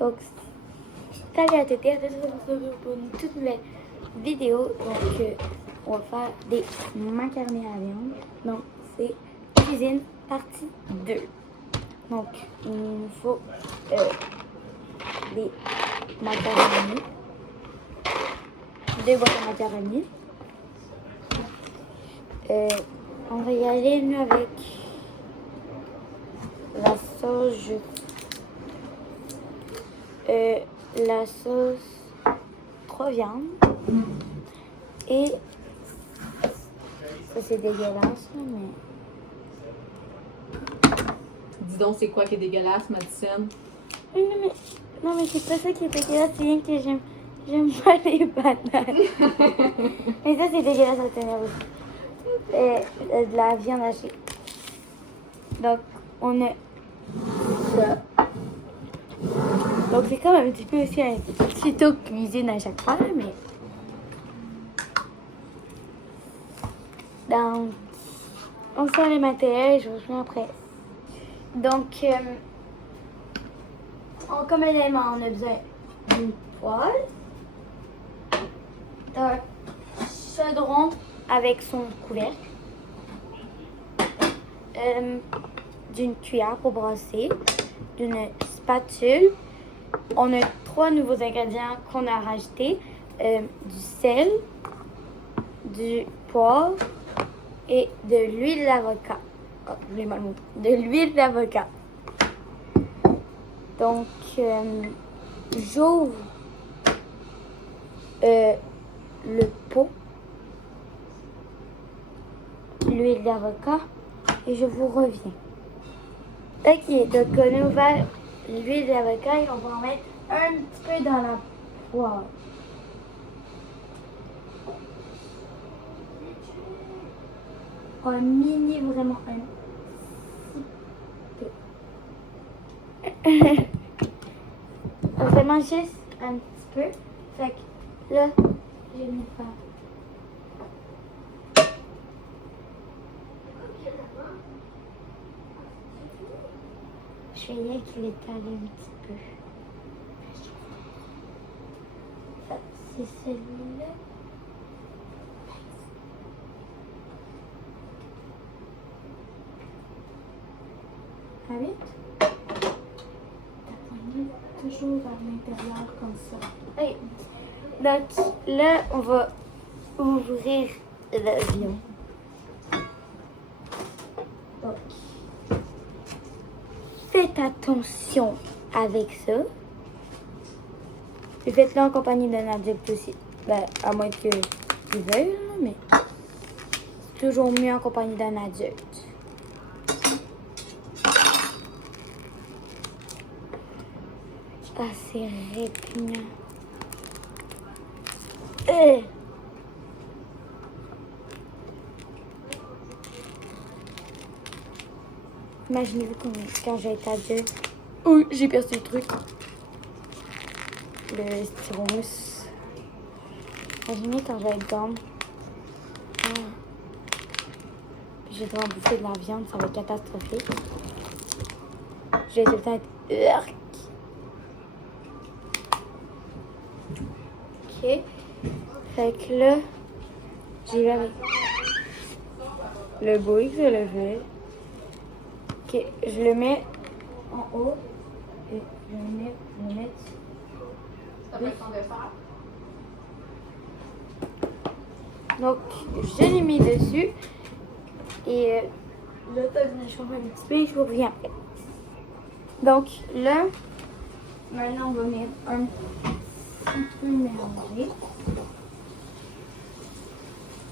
Donc, salut à toutes et à tous, on se retrouve pour une toute nouvelle vidéo. Donc, on va faire des macaronis à viande. Donc, c'est cuisine partie 2. Donc, il nous faut des macaronis, 2 boîtes de macaronis. On va y aller, nous, avec la sauce la sauce 3 viandes. Et ça, c'est dégueulasse, là, mais... Dis donc, c'est quoi qui est dégueulasse, Madison? Non, mais c'est pas ça qui est dégueulasse, c'est rien que j'aime pas les bananes. Mais ça, c'est dégueulasse à tenir aussi. De la viande hachée. Donc, on a ça. Donc, c'est comme un petit peu aussi un tuto cuisine à chaque fois, là, mais... Donc, on sort les matériels et je vous reviens après. Donc, comme élément, on a besoin d'une poêle, d'un chaudron avec son couvercle, d'une cuillère pour brasser, d'une spatule. On a 3 nouveaux ingrédients qu'on a rajoutés, du sel, du poivre et de l'huile d'avocat. Oh, je l'ai mal montré. De l'huile d'avocat. Donc, j'ouvre le pot, l'huile d'avocat, et je vous reviens. Ok, donc on a ouvert l'huile d'avocat et on va en mettre un petit peu dans la poêle. Un mini, vraiment un petit peu. Vraiment juste un petit peu. Fait que là, je vais me faire. Je vais rien qu'il étale un petit peu. C'est celui-là. Ah oui? Toujours vers l'intérieur comme ça. Oui. Donc là, on va ouvrir l'avion. Donc, faites attention avec ça. Et faites-le en compagnie d'un adulte aussi. Ben, à moins qu'ils veuillent, mais c'est toujours mieux en compagnie d'un adulte. Ah, c'est répugnant. Imaginez-vous quand j'ai été adulte. Oui, j'ai percé le truc. Le styromousse. Imaginez quand j'avais le gomme. J'ai devant bouffer de la viande, ça va être catastrophique. Je vais tout le temps être... Ok. Fait que là, j'y vais avec le bruit que je le fais. Ok, je le mets en haut et je le mets. Ça fait ton dessert? Donc, je l'ai mis dessus et là, je chauffe un petit peu et je vous reviens après. Donc là, maintenant on va mettre un petit peu mélangé.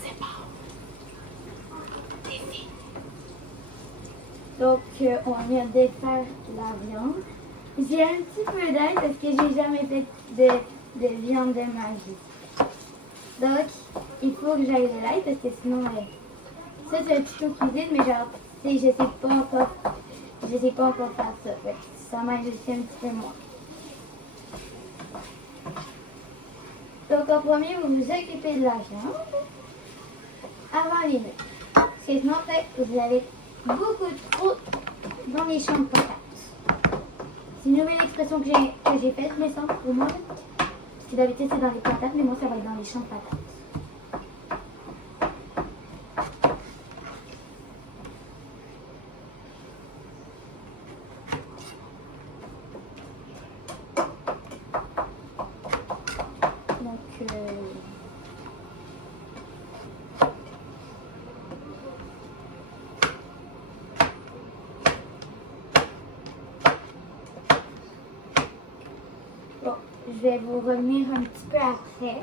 C'est bon. C'est fait. Donc, on vient défaire la viande. J'ai un petit peu d'ail parce que j'ai jamais fait de viande de magie. Donc, il faut que j'aille de l'ail parce que sinon, ça c'est un tuto cuisine, mais genre, je sais pas encore faire ça. Fait que ça m'aide aussi un petit peu moins. Donc, en premier, vous vous occupez de la viande avant les nœuds. Parce que sinon, vous avez beaucoup trop dans les champs de patates. C'est une nouvelle expression que j'ai faite, mais sans pour moi. Parce que d'habitude, c'est dans les patates, mais moi, ça va être dans les champs de patates. Donc, bon, je vais vous revenir un petit peu après.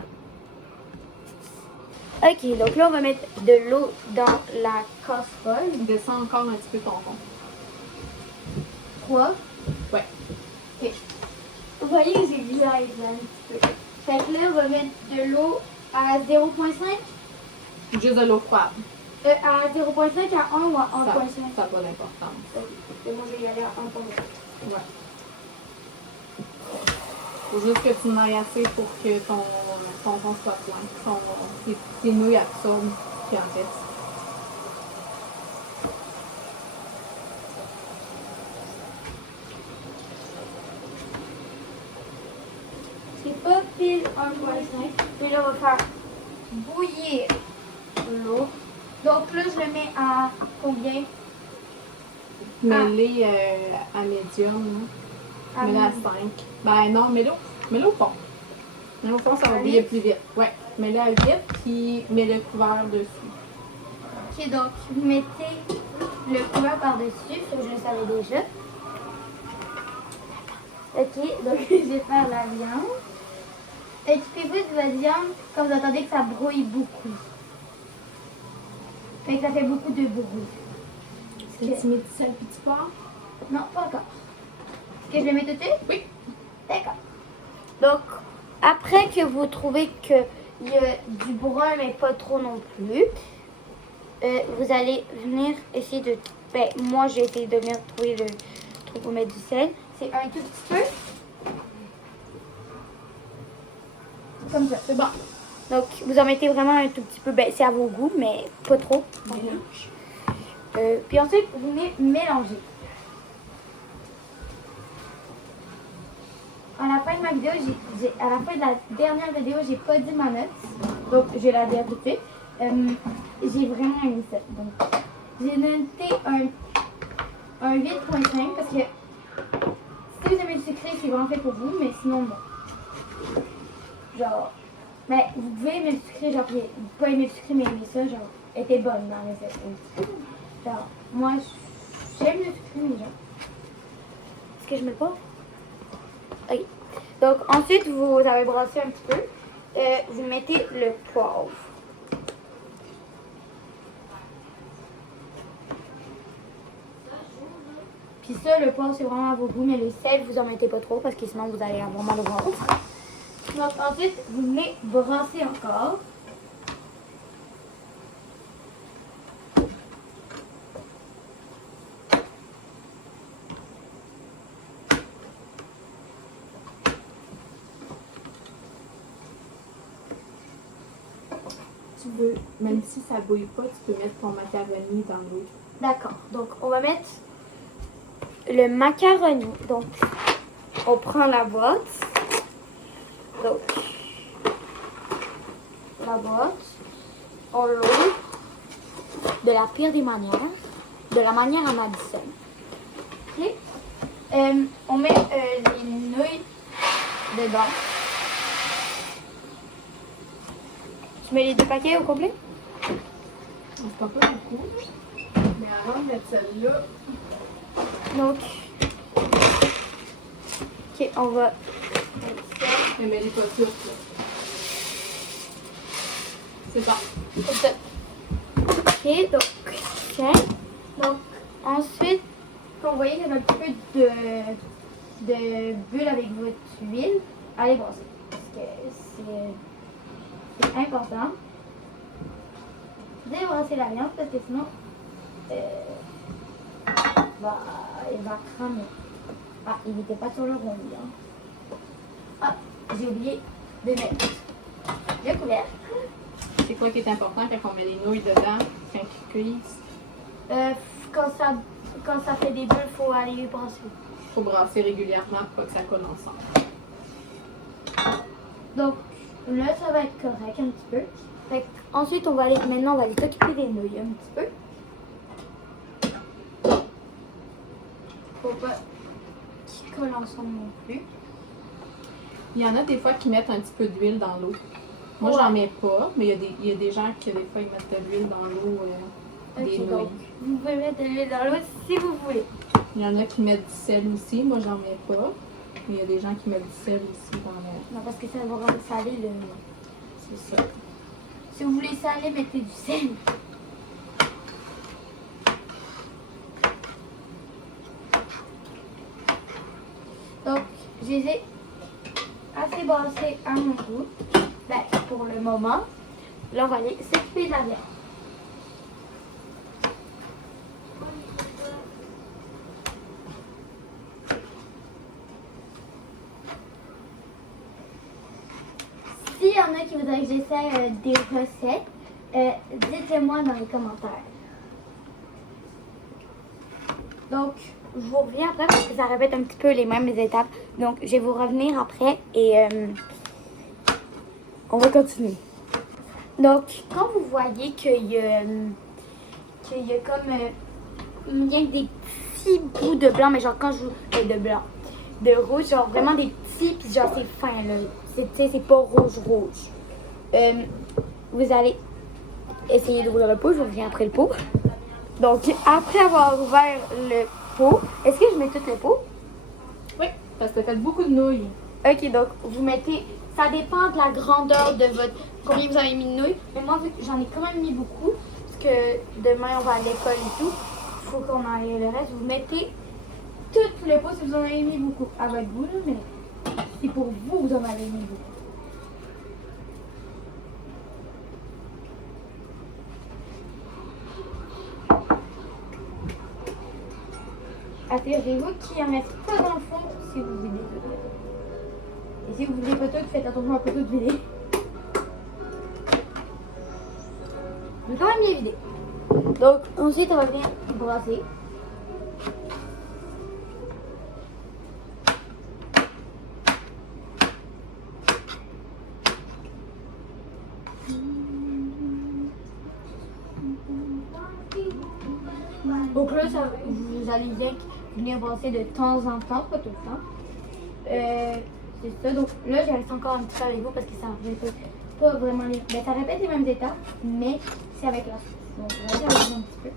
Ok, donc là, on va mettre de l'eau dans la casserole. Descends encore un petit peu ton fond. 3. Ouais. Ok. Vous voyez que j'ai glide là un petit peu. Fait que là, on va mettre de l'eau à 0,5. Juste de l'eau froide. À 0,5 à 1 ou à 1,5. Ça n'a pas d'importance. Ok. Et moi, je vais y aller à 1,5. Ouais. Faut juste que tu n'ailles assez pour que ton fond soit plein. Tes nouilles absorbent puis en fait. C'est pas pile 1,5. Mais là, on va faire bouillir l'eau. Donc là, je le mets à combien? Mets-les à médium. À Mets-les à mi- 5. Ben non, mets-le au fond. Mets-le au fond, ça va À bouillir 8? plus vite. Ouais. Mets-le à 8 puis mets le couvert dessus. Ok, donc vous mettez le couvert par-dessus, ça je le savais déjà. Ok, donc je vais faire la viande. Occupez-vous de votre viande quand vous entendez que ça brouille beaucoup. Fait que ça fait beaucoup de bruit. Est-ce que tu mets du sel et du poivre? Non, pas encore. Est-ce que je le mets tout de suite? Oui. D'accord. Donc, après que vous trouvez qu'il y a du brun, mais pas trop non plus, vous allez venir essayer de... Ben, moi, j'ai essayé de venir trouver le truc pour mettre du sel. C'est un tout petit peu. Comme ça. C'est bon. Donc, vous en mettez vraiment un tout petit peu. Ben, c'est à vos goûts, mais pas trop. Puis ensuite, vous mélangez. À la fin de ma vidéo, à la fin de la dernière vidéo, j'ai pas dit ma note. Donc, je vais la dire tout de suite. J'ai vraiment aimé ça. Donc, j'ai noté un 8,5 parce que si vous aimez le sucré, c'est vraiment fait pour vous, mais sinon, bon. Genre, mais vous pouvez aimer le sucré, genre, pas aimer le sucré, mais aimer ça, genre, était bonne dans les essais. Genre, moi, j'aime le sucré, mais genre. Est-ce que je mets pas? Ok. Donc, ensuite, vous avez brassé un petit peu. Vous mettez le poivre. Puis ça, le poivre, c'est vraiment à vos goûts, mais le sel, vous en mettez pas trop parce que sinon, vous allez avoir mal au ventre. Donc, ensuite, vous venez brasser encore. Tu veux, même si ça bouille pas, tu peux mettre ton macaroni dans l'eau. D'accord. Donc, on va mettre le macaroni. Donc, on prend la boîte. Donc, la boîte, on l'ouvre de la pire des manières, de la manière à Madison. Ok. On met les nouilles dedans. Tu mets les 2 paquets au complet? C'est pas beaucoup. Mais avant de mettre celle-là, Donc, ok, on va mettre ça. je mets les pas toutes. Là. C'est bon. Comme ça. Ok, donc, tiens. Donc, ensuite, quand vous voyez qu'il y a un petit peu de bulle avec votre huile, allez brasser. Parce que c'est important. Débrasser la viande parce que sinon, il va cramer. Ah, il n'était pas sur le rond, lui. Hein. Ah, j'ai oublié de mettre le couvercle. C'est quoi qui est important quand on met les nouilles dedans, quand ils cuisent? Quand ça fait des bulles, il faut aller les brasser. faut brasser régulièrement pour pas que ça colle ensemble. Donc là, ça va être correct un petit peu. Fait que ensuite, maintenant, on va aller s'occuper des nouilles un petit peu. Faut pas qu'ils collent ensemble non plus. Il y en a des fois qui mettent un petit peu d'huile dans l'eau. Moi, Ouais. j'en mets pas, mais il y a des gens qui, des fois, ils mettent de l'huile dans l'eau des Ok, nouilles. donc vous pouvez mettre de l'huile dans l'eau si vous voulez. Il y en a qui mettent du sel aussi. Moi, j'en mets pas. Mais il y a des gens qui mettent du sel aussi dans le... Non, parce que ça va rendre salé le. C'est ça. Si vous voulez salé, mettez du sel. Donc, je les ai assez brassés à mon goût. Ben, pour le moment. Là, on va aller s'occuper de la viande. S'il y en a qui voudraient que j'essaie des recettes, dites-le-moi dans les commentaires. Donc, je vous reviens après parce que ça répète un petit peu les mêmes étapes. Donc, je vais vous revenir après et on va continuer. Donc, quand vous voyez qu'il y a comme bien des petits bouts de blanc, mais genre quand je vous... de blanc, de rouge, genre vraiment des petits, puis genre c'est fin là. C'est pas rouge. Vous allez essayer d'ouvrir le pot, je vous reviens après le pot. Donc, après avoir ouvert le pot, est-ce que je mets tout le pot? Oui, parce que t'as fait beaucoup de nouilles. Ok, donc vous mettez, ça dépend de la grandeur de votre, combien vous avez mis de nouilles. Mais moi, vu que j'en ai quand même mis beaucoup, parce que demain on va à l'école et tout, il faut qu'on aille le reste. Vous mettez tout le pot si vous en avez mis beaucoup. À votre goût, là, mais si pour vous, vous en avez mis beaucoup. Assurez-vous qu'il en reste pas dans le fond si vous voulez tout. Et si vous voulez pas tout, faites attention à pas tout vider. Mais quand même bien vidé. Donc ensuite on va venir brasser. Donc là, vous allez bien venir brasser de temps en temps, pas tout le temps. C'est ça. Donc là, je reste encore un petit peu avec vous parce que ça répète pas vraiment les... Ben, ça répète les mêmes étapes, mais c'est avec la sauce. Donc je vais rester avec vous un petit peu.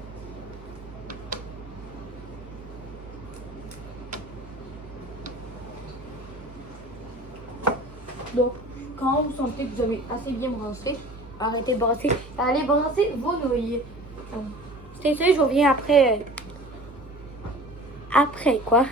Donc, quand vous sentez que vous avez assez bien brassé, arrêtez de brasser. Allez brasser vos nouilles. C'était ça, je reviens après. Après quoi?